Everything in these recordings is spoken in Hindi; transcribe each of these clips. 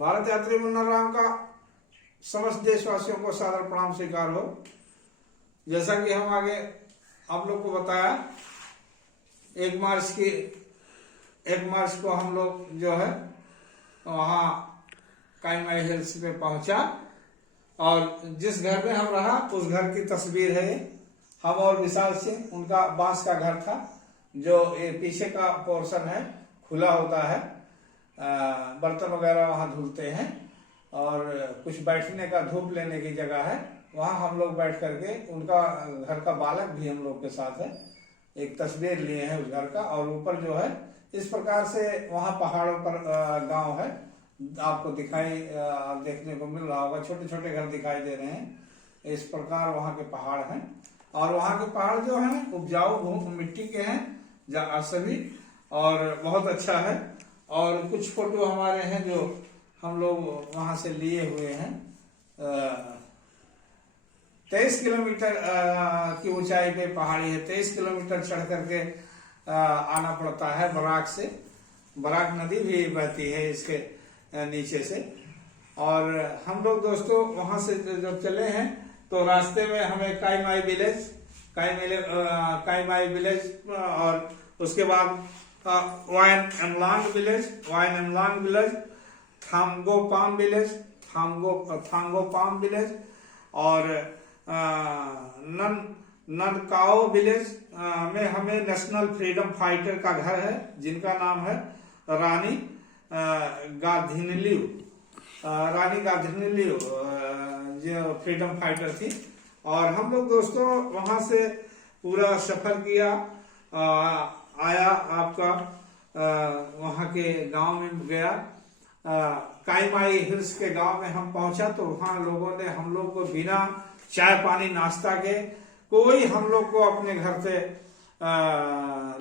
भारत यात्री मुन्ना राम का समस्त देशवासियों को सादर प्रणाम स्वीकार हो। जैसा कि हम आगे आप लोग को बताया, 1 मार्च को हम लोग जो है वहाँ काई माई हिल्स पे पहुंचा और जिस घर में हम रहा उस घर की तस्वीर है। हम और विशाल सिंह, उनका बांस का घर था जो ये पीछे का पोर्शन है खुला होता है, बर्तन वगैरह वहाँ धुलते हैं और कुछ बैठने का धूप लेने की जगह है। वहाँ हम लोग बैठ करके, उनका घर का बालक भी हम लोग के साथ है, एक तस्वीर लिए हैं उस घर का। और ऊपर जो है इस प्रकार से वहाँ पहाड़ों पर गांव है, आपको देखने को मिल रहा होगा, छोटे छोटे घर दिखाई दे रहे हैं। इस प्रकार वहाँ के पहाड़ हैं और वहाँ के पहाड़ जो हैं उपजाऊ मिट्टी के हैं सभी, और बहुत अच्छा है। और कुछ फोटो हमारे हैं जो हम लोग वहां से लिए हुए हैं। 23 किलोमीटर की ऊंचाई पे पहाड़ी है, 23 किलोमीटर चढ़ करके आना पड़ता है बराक से। बराक नदी भी बहती है इसके नीचे से। और हम लोग दोस्तों वहां से जब चले हैं तो रास्ते में हमें काई माई विलेज और उसके बाद वाइन एमलांग विलेज, थांगो पाम विलेज और ननकाओ विलेज में हमें नेशनल फ्रीडम फाइटर का घर है जिनका नाम है रानी गाधिनलियो, जो फ्रीडम फाइटर थी। और हम लोग दोस्तों वहां से पूरा सफर किया, आया आपका वहां के गांव में गया। काई माई हिल्स के गांव में हम पहुंचा तो वहां लोगों ने हम लोग को बिना चाय पानी नाश्ता के, कोई हम लोग को अपने घर से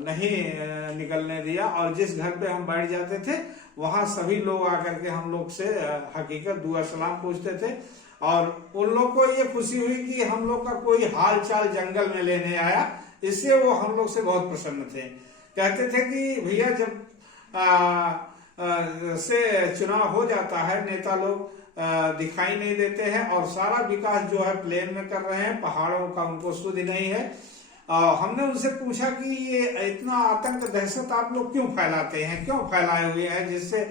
नहीं निकलने दिया। और जिस घर पे हम बैठ जाते थे वहां सभी लोग आकर के हम लोग से हकीकत दुआ सलाम पूछते थे। और उन लोग को ये खुशी हुई कि हम लोग का कोई हाल चाल जंगल में लेने आया, इससे वो हम लोग से बहुत प्रसन्न थे। कहते थे कि भैया जब से चुनाव हो जाता है, नेता लोग दिखाई नहीं देते हैं और सारा विकास जो है प्लेन में कर रहे हैं, पहाड़ों का उनको सुध नहीं है। हमने उनसे पूछा कि ये इतना आतंक दहशत आप लोग क्यों फैलाते हैं, क्यों फैलाए हुए हैं, जिससे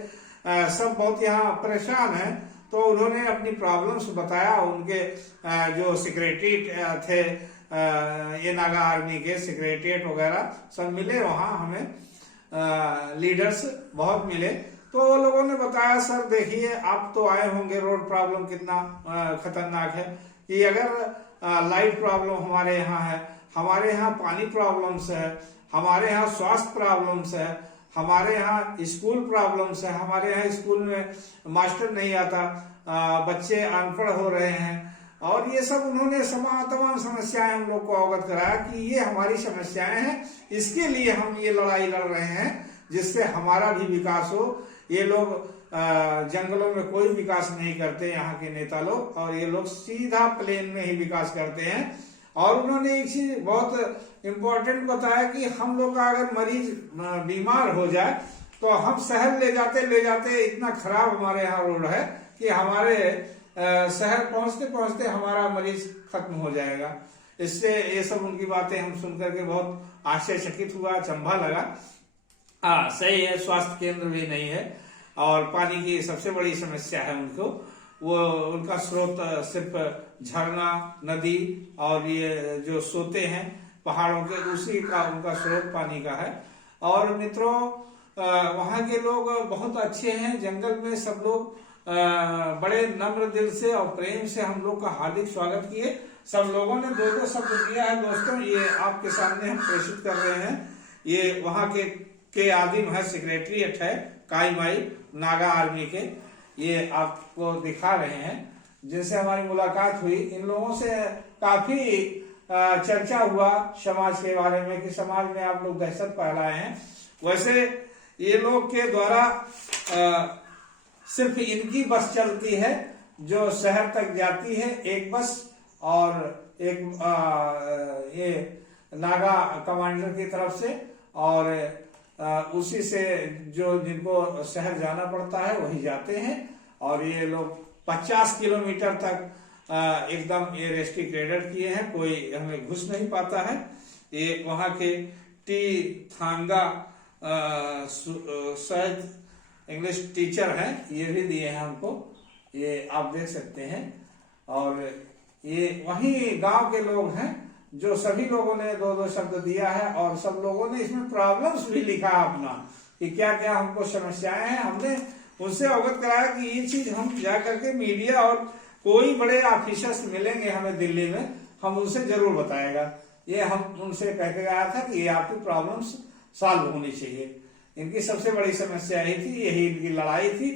सब बहुत यहाँ परेशान हैं। तो उन्होंने अपनी प्रॉब्लम्स बताया। उनके जो सेक्रेटरी थे, ये नागा आर्मी के सेक्रेटरीट वगैरह सब मिले वहाँ हमें, लीडर्स बहुत मिले। तो वो लोगों ने बताया, सर देखिए आप तो आए होंगे, रोड प्रॉब्लम कितना खतरनाक है कि अगर लाइट प्रॉब्लम हमारे यहाँ है, हमारे यहाँ पानी प्रॉब्लम्स है, हमारे यहाँ स्वास्थ्य प्रॉब्लम्स है, हमारे यहाँ स्कूल प्रॉब्लम्स है, हमारे यहाँ स्कूल में मास्टर नहीं आता, बच्चे अनपढ़ हो रहे हैं। और ये सब उन्होंने तमाम समस्याएं हम लोग को अवगत कराया कि ये हमारी समस्याएं हैं, इसके लिए हम ये लड़ाई लड़ रहे हैं जिससे हमारा भी विकास हो। ये लोग जंगलों में कोई विकास नहीं करते यहाँ के नेता लोग, और ये लोग सीधा प्लेन में ही विकास करते हैं। और उन्होंने एक चीज बहुत इम्पोर्टेंट बताया कि हम लोग का अगर मरीज बीमार हो जाए तो हम शहर ले जाते इतना खराब हमारे यहाँ रोड है कि हमारे शहर पहुंचते हमारा मरीज खत्म हो जाएगा। इससे ये सब उनकी बातें हम सुन करके बहुत आश्चर्यचकित हुआ, अचंभा लगा। सही है, स्वास्थ्य केंद्र भी नहीं है और पानी की सबसे बड़ी समस्या है उनको। वो उनका स्रोत सिर्फ झरना, नदी और ये जो सोते हैं पहाड़ों के, उसी का उनका स्रोत पानी का है। और मित्रों वहाँ के लोग बहुत अच्छे हैं। जंगल में सब लोग बड़े नम्र दिल से और प्रेम से हम लोग का हार्दिक स्वागत किए। सब लोगों ने दो शब्द दिया है दोस्तों, ये आपके सामने हम प्रेषित कर रहे हैं। ये वहाँ के आदिम है, सेक्रेटरीट है काई माई नागा आर्मी के, ये आपको दिखा रहे हैं। जिनसे हमारी मुलाकात हुई, इन लोगों से काफी चर्चा हुआ समाज के बारे में कि समाज में आप लोग दहशत फैलाए हैं। वैसे ये लोग के द्वारा सिर्फ इनकी बस चलती है जो शहर तक जाती है, एक बस, और एक ये नागा कमांडर की तरफ से, और उसी से जो जिनको शहर जाना पड़ता है वही जाते हैं। और ये लोग 50 किलोमीटर तक एकदम ये रेस्ट्रिक्टेड किए हैं, कोई हमें घुस नहीं पाता है। ये वहाँ के टी थांगा शायद इंग्लिश टीचर हैं, ये भी दिए हैं हमको, ये आप देख सकते हैं। और ये वही गांव के लोग हैं जो सभी लोगों ने दो दो शब्द दिया है, और सब लोगों ने इसमें प्रॉब्लम्स भी लिखा अपना कि क्या क्या हमको समस्याएं हैं। हमने उनसे अवगत कराया कि ये चीज हम जा करके मीडिया और कोई बड़े ऑफिसर्स मिलेंगे हमें दिल्ली में, हम उनसे जरूर बताएगा। ये हम उनसे कह के गया था कि ये आपकी प्रॉब्लम्स सॉल्व होनी चाहिए। इनकी सबसे बड़ी समस्या यही थी, यही इनकी लड़ाई थी।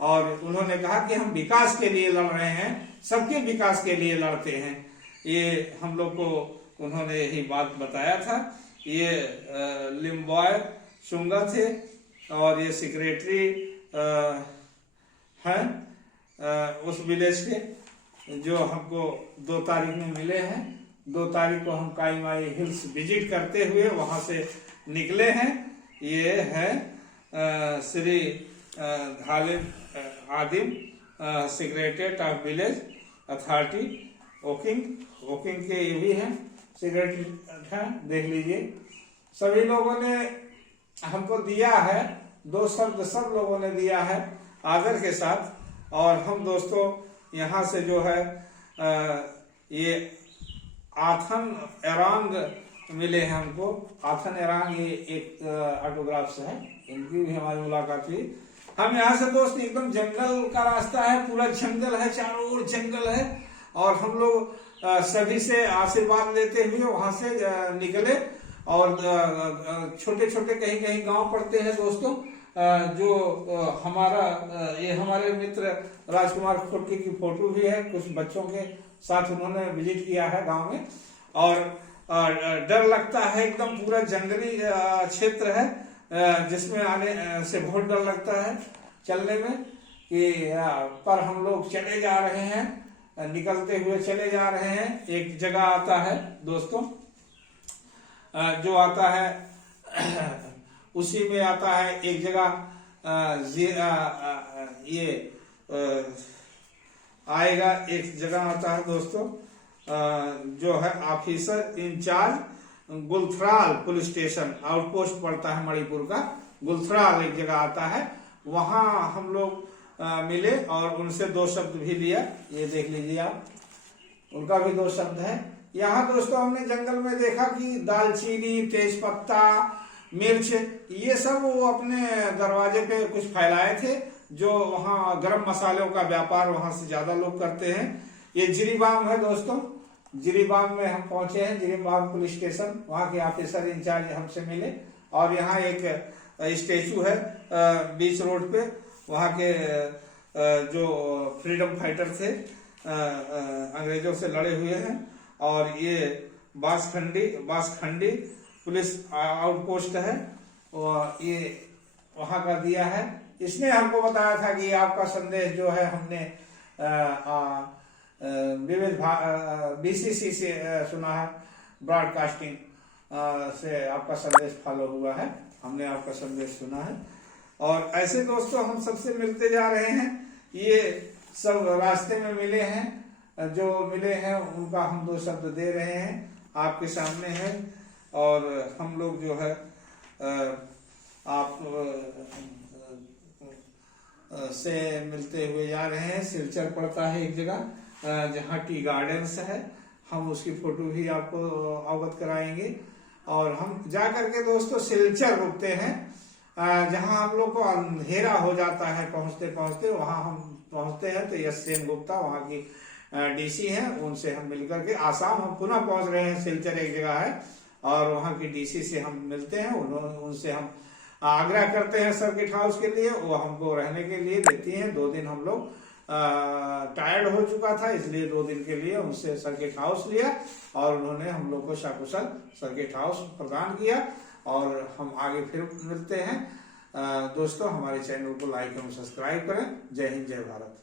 और उन्होंने कहा कि हम विकास के लिए लड़ रहे हैं, सबके विकास के लिए लड़ते हैं। ये हम लोग को उन्होंने यही बात बताया था। ये लिम्बॉय शुंगा थे और ये सेक्रेटरी हैं उस विलेज के, जो हमको 2 तारीख में मिले हैं। 2 तारीख को हम काई माई हिल्स विजिट करते हुए वहां से निकले हैं। ये है श्री आदिम सेक्रेटरीट ऑफ विलेज अथॉरिटी वोकिंग के ये भी हैं सेक्रेटरी हैं, देख लीजिए। सभी लोगों ने हमको दिया है 2 शब्द, सब लोगों ने दिया है आदर के साथ। और हम दोस्तों यहाँ से जो है ये आथन एरांग मिले हैं हमको। आथन एरांग ये एक ऑटोग्राफ्स है, इनकी भी हमारी मुलाकात हुई। हम यहाँ से दोस्त एकदम जंगल का रास्ता है, पूरा जंगल है, चारों ओर जंगल है। और हम लोग सभी से आशीर्वाद लेते हुए वहां से निकले। और छोटे छोटे कहीं कहीं गांव पड़ते हैं दोस्तों, जो हमारा ये हमारे मित्र राजकुमार खोटी की फोटो भी है, कुछ बच्चों के साथ उन्होंने विजिट किया है गांव में। और डर लगता है, एकदम पूरा जंगली क्षेत्र है, जिसमें आने से बहुत डर लगता है चलने में। कि पर हम लोग चले जा रहे हैं, निकलते हुए चले जा रहे हैं। एक जगह आता है दोस्तों, जो आता है उसी में आता है एक जगह ये आएगा, एक जगह आता है दोस्तों जो है officer in-charge Gulthral police station, outpost पड़ता है मणिपुर का। गुलथराल एक जगह आता है, वहां हम लोग मिले और उनसे 2 शब्द भी लिया। ये देख लीजिए आप, उनका भी 2 शब्द है। यहाँ दोस्तों हमने जंगल में देखा कि दालचीनी, तेज पत्ता, मिर्च, ये सब वो अपने दरवाजे पे कुछ फैलाए थे। जो वहाँ गरम मसालों का व्यापार वहां से ज्यादा लोग करते हैं। ये जिरीबाम है दोस्तों, जिरीबाम में हम पहुंचे हैं, जिरीबाम पुलिस स्टेशन। वहां के ऑफिसर इंचार्ज हमसे मिले। और यहाँ एक स्टेचू है बीच रोड पे, वहां के जो फ्रीडम फाइटर थे, अंग्रेजों से लड़े हुए हैं। और ये बासखंडी पुलिस आउटपोस्ट है, और ये वहां का दिया है। इसने हमको बताया था कि आपका संदेश जो है हमने विविध बीसीसी से सुना है, ब्रॉडकास्टिंग से आपका संदेश फॉलो हुआ है, हमने आपका संदेश सुना है। और ऐसे दोस्तों हम सबसे मिलते जा रहे हैं। ये सब रास्ते में मिले हैं, जो मिले हैं उनका हम 2 शब्द दे रहे हैं, आपके सामने है। और हम लोग जो है आप से मिलते हुए जा रहे हैं। सिलचर पड़ता है एक जगह जहाँ टी गार्डन्स है, हम उसकी फोटो भी आपको अवगत कराएंगे। और हम जा करके दोस्तों सिलचर रुकते हैं, जहां हम लोग को अंधेरा हो जाता है पहुंचते पहुंचते। वहां हम पहुंचते हैं तो यश सेन गुप्ता वहां की डीसी हैं, उनसे हम मिलकर के आसाम हम पुनः पहुंच रहे हैं। सिलचर एक जगह है और वहां की डीसी से हम मिलते हैं। उनसे हम आग्रह करते हैं सर्किट हाउस के लिए, वो हमको रहने के लिए देती हैं। 2 दिन हम लोग टायर्ड हो चुका था, इसलिए 2 दिन के लिए उनसे सर्किट हाउस लिया और उन्होंने हम लोग को सकुशल सर्किट हाउस प्रदान किया। और हम आगे फिर मिलते हैं दोस्तों। हमारे चैनल को लाइक एवं सब्सक्राइब करें। जय हिंद, जय भारत।